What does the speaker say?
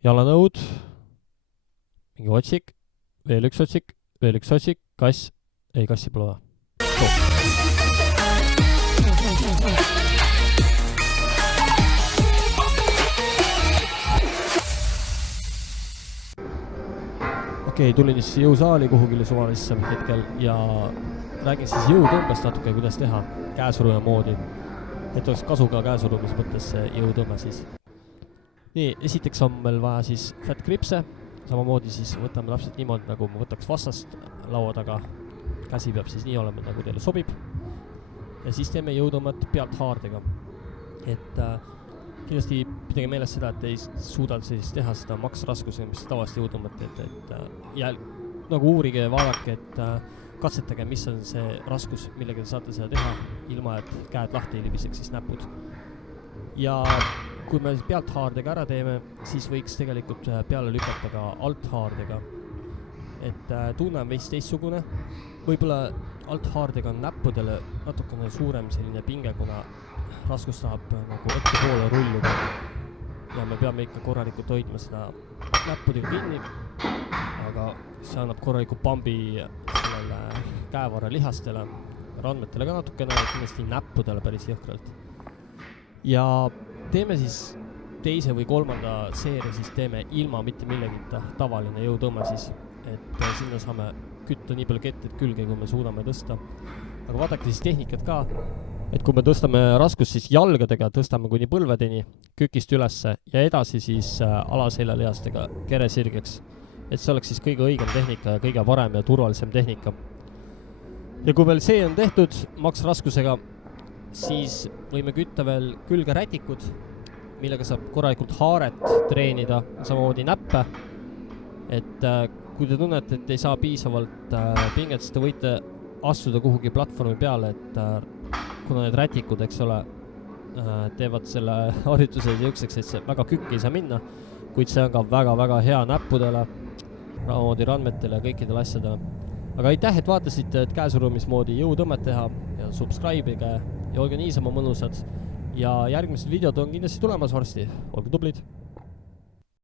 jalanõud, mingi otsik, veel üks otsik, kass, ei kassi pole vaja. Okei, tulin siis jõusaali kuhugile suvalisse hetkel ja räägin siis jõutõmbest natuke, kuidas teha käesuruja moodi, et oleks kasu ka käesurumise mõttes see jõutõmme siis. Nii, esiteks on meil vaja siis fat gripse, samamoodi siis võtame täpselt niimoodi, nagu ma võtaks vastast laua taga. Käsi peab siis nii olema, nagu teile sobib. Ja siis teeme jõutõmmet pealt haardega. Et kindlasti pidage meeles seda, et ei suuda siis teha seda maksraskusega, mis tavalist jõutõmmet teete. Nagu uurige ja vaadake, et katsetage, mis on see raskus, millega te saate seda teha, ilma et käed lahti ei libiseks siis näpud. Ja kui me pealt haardega ära teeme, siis võiks tegelikult peale lükata ka alt haardega. Et tunne on veits teistsugune. Võibolla alt haardega on näppudele natukene suurem selline pinge, kuna raskus tahab nagu ette poole rulluda. Ja me peame ikka korralikult hoidma seda näppudega kinni, aga see annab korraliku pambi sellele käevara lihastele, randmetele ka natukene, kindlasti näppudele päris jõhkralt. Ja teeme siis teise või kolmanda seeria, siis teeme ilma mitte millegita tavaline jõutõmme siis, et sinna saame kütta nii palju ketted külge, kui me suudame tõsta. Aga vaadake siis tehnikat ka, et kui me tõstame raskust siis jalgadega, tõstame kuni põlvedeni, kükist ülesse ja edasi siis alaseljalihastega kere sirgeks. Et see oleks siis kõige õigem tehnika ja kõige parem ja turvalisem tehnika. Ja kui veel see on tehtud maksraskusega, siis võime kütta veel külge rätikud, millega saab korralikult haaret treenida, samamoodi näppe. Et kui te tunnete, et ei saa piisavalt pinget, siis te võite astuda kuhugi platvormi peale, et kuna need rätikud, eks ole, teevad selle harjutuse jõukseks, et see väga kükki ei saa minna, kuid see on ka väga-väga hea näppudele, ramamoodi randmetele ja kõikidele asjadele. Aga aitäh, et vaatasite, et käesurumismoodi jõutõmmet teha ja subscribe'ige ja olge niisama mõnusad. Ja järgmised videod on kindlasti tulemas varsti. Olge tublid!